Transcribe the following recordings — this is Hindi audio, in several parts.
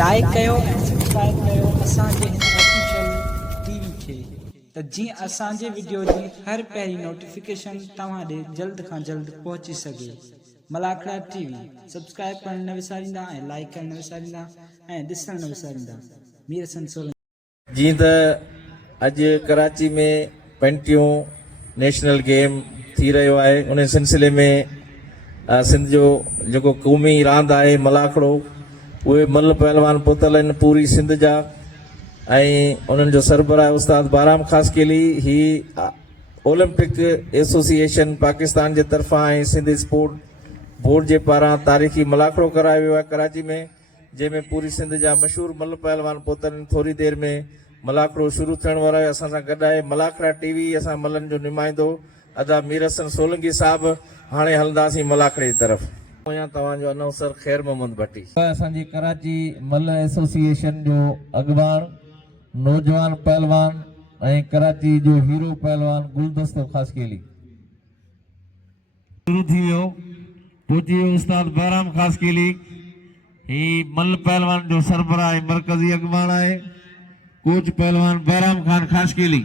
लाइक कयो ऐं सब्सक्राइब कयो असांजे हिन ऑफिशियल टीवी खे त जीअं असांजे वीडियो जी हर पहिरीं नोटिफिकेशन तव्हां ॾे जल्द खां जल्द पहुची सघे। मलाखड़ा टीवी सब्सक्राइब करणु न विसारींदा ऐं लाइक करणु न विसारींदा ऐं ॾिसणु न विसारींदा। मीर हसन सोलंकी। जीअं त अॼु कराची में 25 नेशनल गेम थी रहियो आहे, उन सिलसिले में सिंध जो जेको क़ौमी रांदि आहे मलाखड़ो, उहे मल पहलवान पहुतल आहिनि पूरी सिंध जा ऐं उन्हनि जो सरबराह उस्ताद बाराम ख़ासकेली। ही ओलंपिक एसोसिएशन पाकिस्तान जे तरफ़ां ऐं सिंध स्पोर्ट बोर्ड जे पारां तारीख़ी मलाखड़ो करायो वियो आहे कराची में, जंहिंमें पूरी सिंध जा मशहूर मल पहलवान पहुतल आहिनि। थोरी देरि में मलाखड़ो शुरू थियण वारो आहे। असां सां गॾु आहे मलाखड़ा टीवी असां मलनि जो नुमाइंदो अदा मीर हसन सोलंकी साहब। हाणे हलंदासीं मलाखड़े जी तरफ़। तव्हांजो अनाउंसर ख़ैर मोहम्मद भट्टी, असांजी कराची मल एसोसिएशन जो अॻवान नौजवान पहलवान ऐं कराची जो हीरो पहलवान गुलदस्तो ख़ासकेली शुरू थी वियो। पहुची वियो उस्ताद बाराम ख़ासकेली। ही मल पहलवान जो सरबराह ऐं मरकज़ी अॻवान आहे कोच पहलवान बाराम खान ख़ासकेली।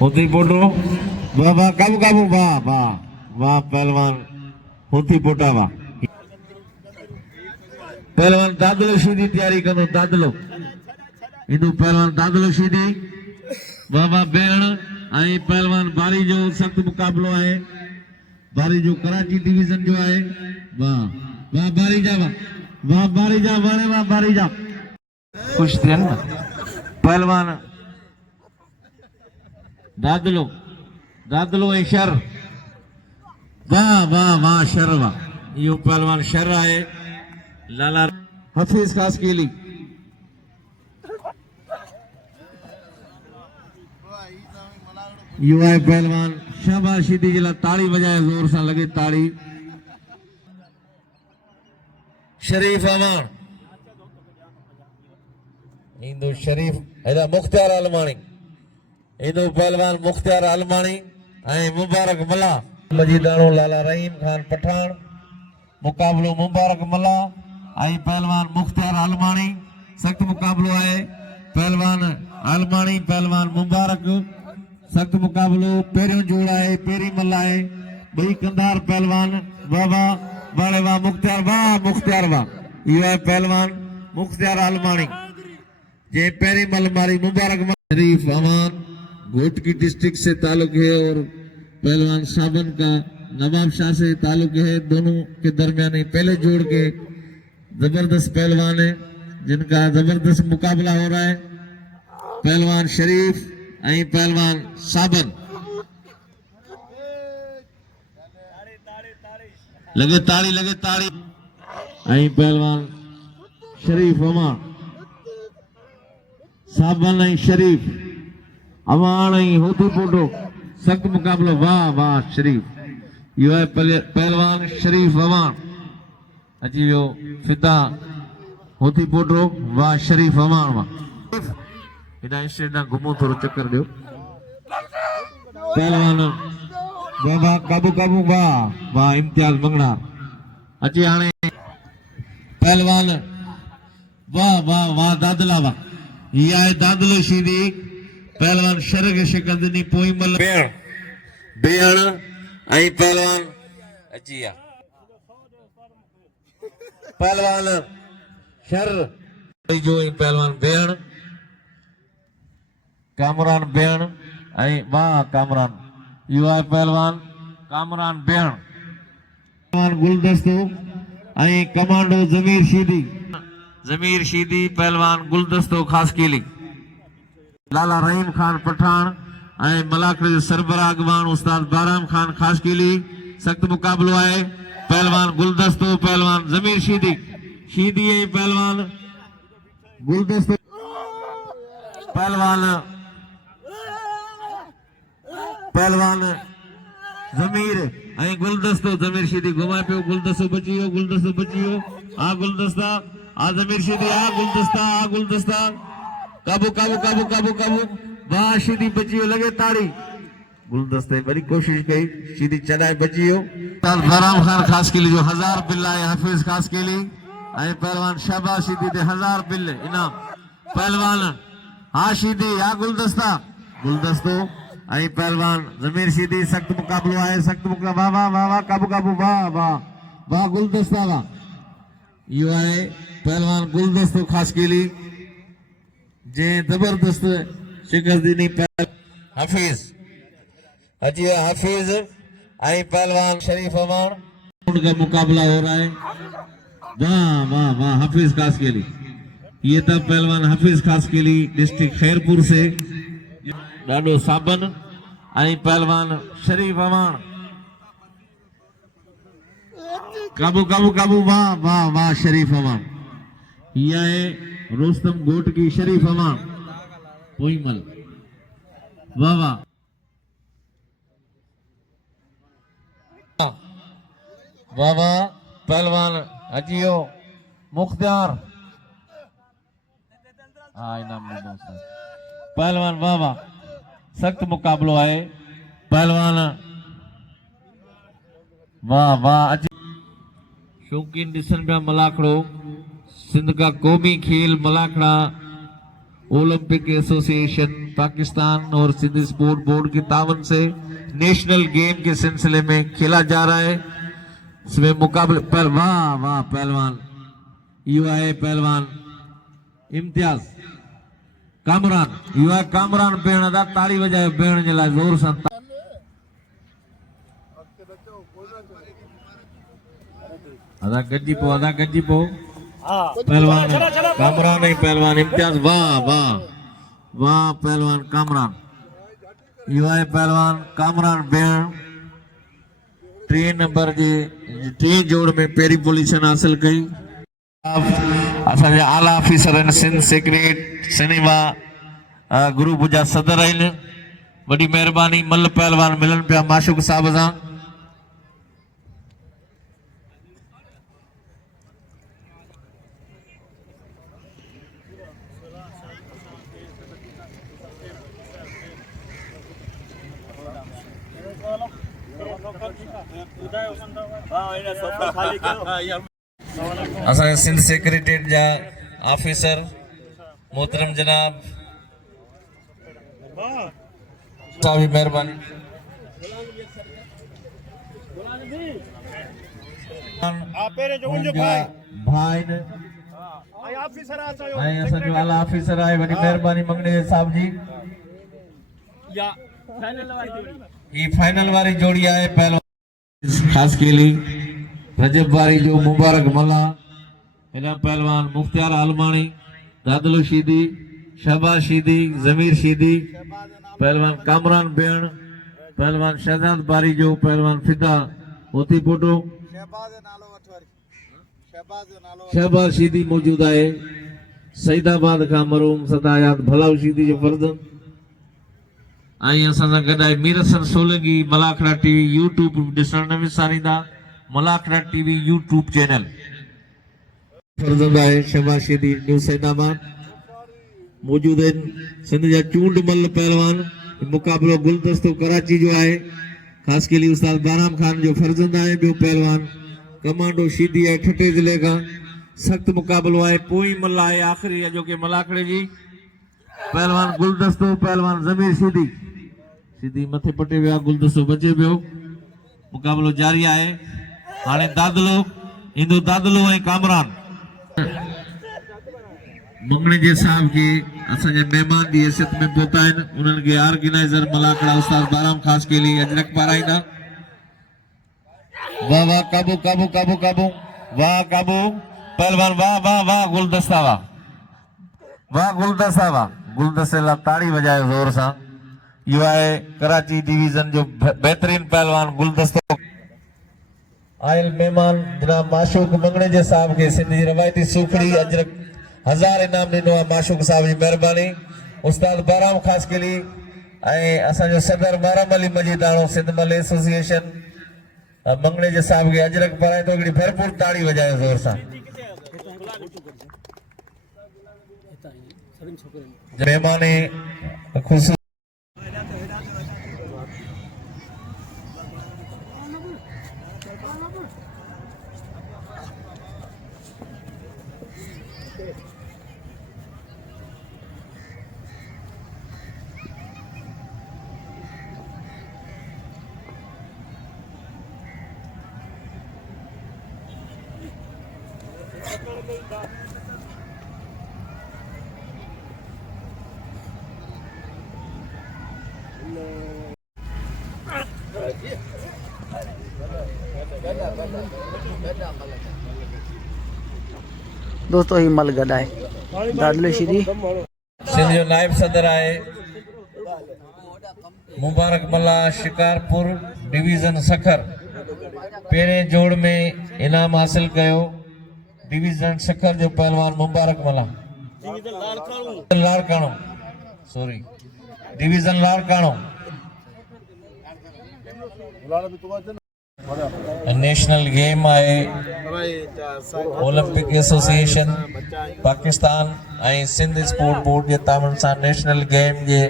होती पोटो वाह वाह काबू काबू वाह वाह वाह पहलवान होती पोटा वाह। पहलवान दादलो शीदी तैयारी करो दादलो इदु पहलवान दादलो शीदी वाह वाह भेण ऐं पहलवान बारी जो सख्त मुकाबलो आहे। बारी जो कराची डिवीजन जो आहे। वाह वाह बारी जा वाह बारी जा वाह वाह बारी जा खुश थियन न पहलवान दादलो दादलो ऐं शर वाह वाह वाह शर वाह। इहो पहलवान शर आहे लाला हफीज़ ख़ासकेली। इहो आहे पहलवान शाबाशीदी जे लाइ ताड़ी वॼाए ज़ोर सां लॻे ताड़ी। शरीफ अमान ईंदो शरीफ हेॾा मुख़्तियार अलमाणी ईंदो पहलवान मुख़्तियार अलमाणी ऐं मुबारक मला मजीदाणो लाला रहीम खान पठान। मुकाबलो मुबारक मला ऐं पहलवान मुख़्तियार अलमाणी। सख्त मुकाबलो आहे। पहलवान अलमाणी पहलवान मुबारक सख्त मुकाबलो। पहिरियों जोड़ आहे पहिरीं मल आहे ॿई कंधार पहलवान वाह वाह वाले वाह मुख़्तियार वाह। इहो आहे पहलवान मुख़्तियार अलमाणी जे पहिरीं मल मारी मुबारक। शरीफ अमान घोटकी डिस्ट्रिक्ट से ताल्लुक है और पहलवान साबन का नवाब शाह से ताल्लुक है। दोनों के दरमियान पहले जोड़ के जबरदस्त पहलवान है जिनका जबरदस्त मुकाबला हो रहा है। पहलवान शरीफ ऐं पहलवान साबन लगे ताड़ी ऐं पहलवान शरीफ अमान साबन ऐं शरीफ अमान ऐं होती पोटो सख्त मुकाबलो वाह वाह शरीफ। इहो आहे पहलवान शरीफ अमान अची वियो फिदा होती पोटो वाह शरीफ अमान वाह। हेॾा इंस्टेंट घुमो थोरो चक्कर ॾियो। पहलवान वाह वाह काबू काबू वाह वाह इम्तियाज मंगड़ा अची हाणे पहलवान वाह वाह वाह दादला वाह। हीअ आहे दादलो शीदी पहलवान शर खे शिकस्त ॾिनी पोइ मल भेण ऐं पहलवान अची विया। पहलवान शर जो ऐं पहलवान भेण कामरान भेण ऐं वाह कामरान। इहो आहे पहलवान कामरान भेण। पहलवान गुलदस्तो ऐं कमांडो ज़मीर शीदी पहलवान गुलदस्तो ख़ासकेली। लाला रहीम खान पठान ऐं मलाखड़े जो सरबराह अॻवान उस्ताद बाराम खान ख़ासकेली। सख्त मुकाबलो आहे। पहलवान गुलदस्तो पहलवान ज़मीर शीदी ऐं पहलवान गुलदस्तो पहलवान ज़मीर ऐं गुलदस्तो ज़मीर शीदी घुमाए पियो। गुलदस्तो बची वियो आ गुलदस्ता आ ज़मीर शीदी आ गुलदस्ता काबू काबू काबू काबू काबू वाह शीदी बची वियो लगे ताड़ी। गुलदस्ते वरी कोशिश कई शीदी चढ़ाए बची वियो। उस्ताद बराम खान खास के लिए जो 1000 बिल्ला है हाफिज खास के लिए ऐं पहलवान शाबाशी दे 1000 बिल इनाम पहलवान हाशिदी या गुलदस्ता गुलदस्तो ऐं पहलवान जमीर सीधी सख्त मुकाबलो है सख्त मुकाबला वाह वाह वाह वाह काबू काबू वाह वाह वाह गुलदस्ता वाह यो है पहलवान गुलदस्तो खास के लिए जे जबरदस्त शिकस्त दी हाफिज अजी हाफिज आई पहलवान शरीफ अमान उनका मुकाबला हो रहा है वाह वाह वाह हाफिज खास के लिए ये था पहलवान हाफिज खास के लिए डिस्ट्रिक्ट खैरपुर से डाडो साबन आई पहलवान शरीफ अमान काबू काबू काबू वाह वाह वाह शरीफ अमान यह है रोस्तम गोट की शरीफ अमान पोईमल वाह वाह वाह वाह पहलवान अजियो मुख्तार पहलवान वाह वाह सख्त मुकाबलो है पहलवान वाह वाह शौकीन डिसन पिया मलाखड़ो सिंध का कौमी खेल मलाखड़ा ओलंपिक एसोसिएशन पाकिस्तान और सिंध स्पोर्ट बोर्ड के तावन से नेशनल गेम के सिलसिले में खेला जा रहा है। इसमें मुकाबले पर वाह वाह पहलवान युवा पहलवान इम्तियाज कामरान युवा कामरान बेण दा ताड़ी बजाए बेण जे लाइ जोर सां आधा गज्जी पो पहलवान कामरान नहीं पहलवान इम्तियाज वाह वाह वाह पहलवान कामरान युवा पहलवान कामरान बेण 3 नंबर जे 3 जोड़ में पेरी पोजीशन हासिल कई असांजे आला ऑफिसर आहिनि सिंध सेक्रेट सिनेमा ग्रुप जा सदर आहिनि वॾी महिरबानी मल पहलवान मिलन पिया माशूक साहब सां असांजे सिंध सेक्रेटेरिएट जा ऑफिसर मोहतरम जनाब साहब मेहरबानी भाई असांजो आला ऑफिसर आहे वॾी महिरबानी मंगणे साहब जी ये फाइनल वाली जोड़ी है पहलवान खास के लिए रजब वारी जो मुबारक मला इना पहलवान मुख्तियार आलमानी दादलो शीदी शहबाज शीदी जमीर शीदी पहलवान कामरान बेण पहलवान शहजाद बारी जो पहलवान फिदा मोती पोटो शहबाज शीदी मौजूद है सईदाबाद का मरूम सदायात भलाव शीदी जो फर्जन आई असां सां गॾु आहे मीर हसन सोलंकी मलाखड़ा टीवी यूट्यूब ॾिसण न विसारींदा मलाखड़ा टीवी यूट्यूब चैनल फर्जंद आहे शहबाज शीदी न्यू सैदाबाद मौजूद आहिनि सिंध जा चूंड मल पहलवान मुकाबलो गुलदस्तो कराची जो आहे ख़ासि के लिए उस्ताद बाराम खान जो फर्जंद आहे ॿियो पहलवान कमांडो शीदी आहे ठटे ज़िले खां सख़्त मुकाबलो आहे पोई मल आहे आख़िरी जो के मलाखड़े जी पहलवान गुलदस्तो पहलवान जमीर शीदी सीधी मथे पटे विया गुलदस्तो बचे पियो मुकाबलो जारी आहे हाणे दादलो इंदो दादलो ऐं कामरान मंगणे जे साहब के असांजे मेहमान जी हैसियत में पहुता आहिनि उन्हनि खे ऑर्गेनाइज़र मलाखड़ा उस्ताद बाराम खास के लिए अजरक पाराईंदा वाह वाह काबू काबू काबू काबू वाह काबू पहलवान वाह वाह वाह गुलदस्ता वाह गुलदस्ता वाह गुलदस्ते लाइ ताड़ी वजाए जोर सां इहो आहे कराची डिवीजन जो बेहतरीन पहलवान गुलदस्तो आयल मेहमान जनाब माशूक मंगणे जे साहब के सिंध जी रवायती सूखड़ी अजरक 1000 इनाम ॾिनो आहे माशूक साहब जी महिरबानी उस्ताद बाराम खास के लिए ऐं असांजो सदर मारम अली मजीदाणो सिंध मल एसोसिएशन मंगणे जे साहब के अजरक पाराए तो हिकिड़ी भरपूर ताड़ी वजाए जोर सां मेहमाने खुश दोस्तों ही मल गॾु आहे दादलो श्री सिंध जो नायब सदर आहे मुबारक मल्ला शिकारपुर डिवीज़न सखर पहिरें जोड़ में इनाम हासिल कयो डिवीज़न सखर जो पहलवान Mubarak Malla Larkana sorry division Larkana national game आहे ओलंपिक एसोसिएशन पाकिस्तान ऐं सिंध स्पोर्ट बोर्ड जे तावण सां नेशनल गेम जे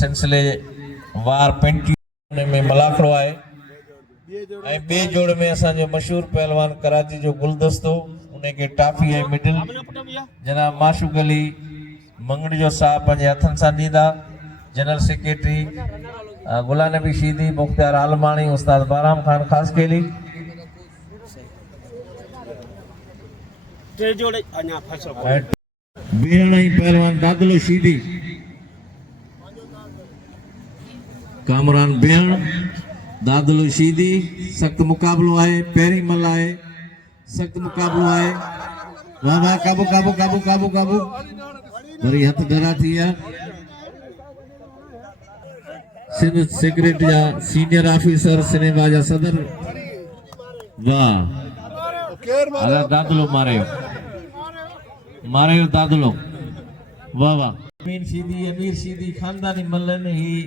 सिलसिले वार 25 में मलाखड़ो आहे ऐं ॿिए जोड़ में असांजो मशहूर पहलवान कराची जो गुलदस्तो उनखे टाफी ऐं मिडल जनाब माशूक अली मंगड़ जो साहब पंहिंजे हथनि सां ॾींदा जनरल सेक्रेटरी गुलाम नबी शीदी मुख्तियार आलमानी उस्ताद बाराम खान खास केली बीहण ही पहलवान दादलो शीदी कामरान बीहण दादलो शीदी सख्त मुकाबलो है पैरी मल है सख्त मुकाबलो है वाह वाह काबू काबू काबू काबू काबू वरी हथ डरा थी विया सिंध सेक्रेटरी जा सीनियर ऑफिसर सिनेमा जा सदर वाह अगर दादलो मारे दादलो वाह वाह अमीर सीधी खानदानी मल्लन ही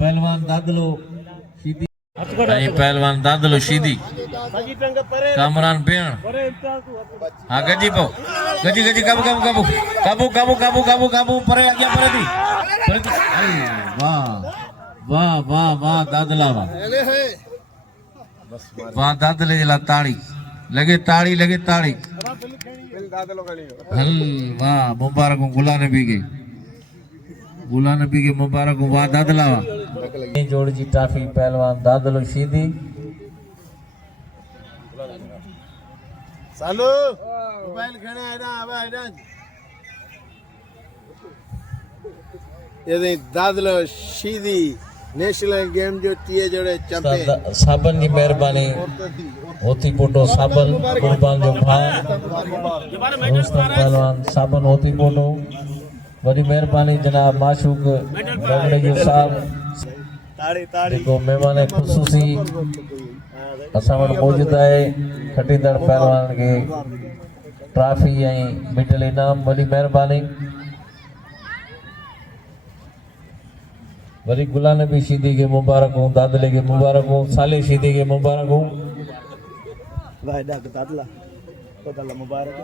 पहलवान दादलो शीदी पहलवान दादलो शीदी कामरान बेण हाँ गजी पो गजी गजी काबू काबू काबू काबू काबू काबू काबू काबू परे आगे परे थी वाह वाह वाह वाह दादला वाह वाह दादले जला ताड़ी लगे ताड़ी हल वाह मुबारक गुलाम नबी के मुबारक वाह दादला वाह जोड़ जी टाफी पहलवान दादलो शीदी सालो मोबाइल खणे आया ये दादलो शीदी नेशनल गेम जो टीए जोड़े चंपे साबन की मेहरबानी होती पोटो साबन कुर्बान जो भाव रुस्तम पहलवान साबन होती पोटो वरी मेहरबानी जनाब माशूक मंगड़े जो साहब देखो मेहमान खुसूसी असां वटि मौजूद आहे खटींदड़ पहलवान के ट्रॉफी ऐं मिडल इनाम वरी मेहरबानी वरी गुलाम नबी शीदी के मुबारक हूँ दादले के मुबारक हूँ साले शीदी के मुबारक हूँ मुबारक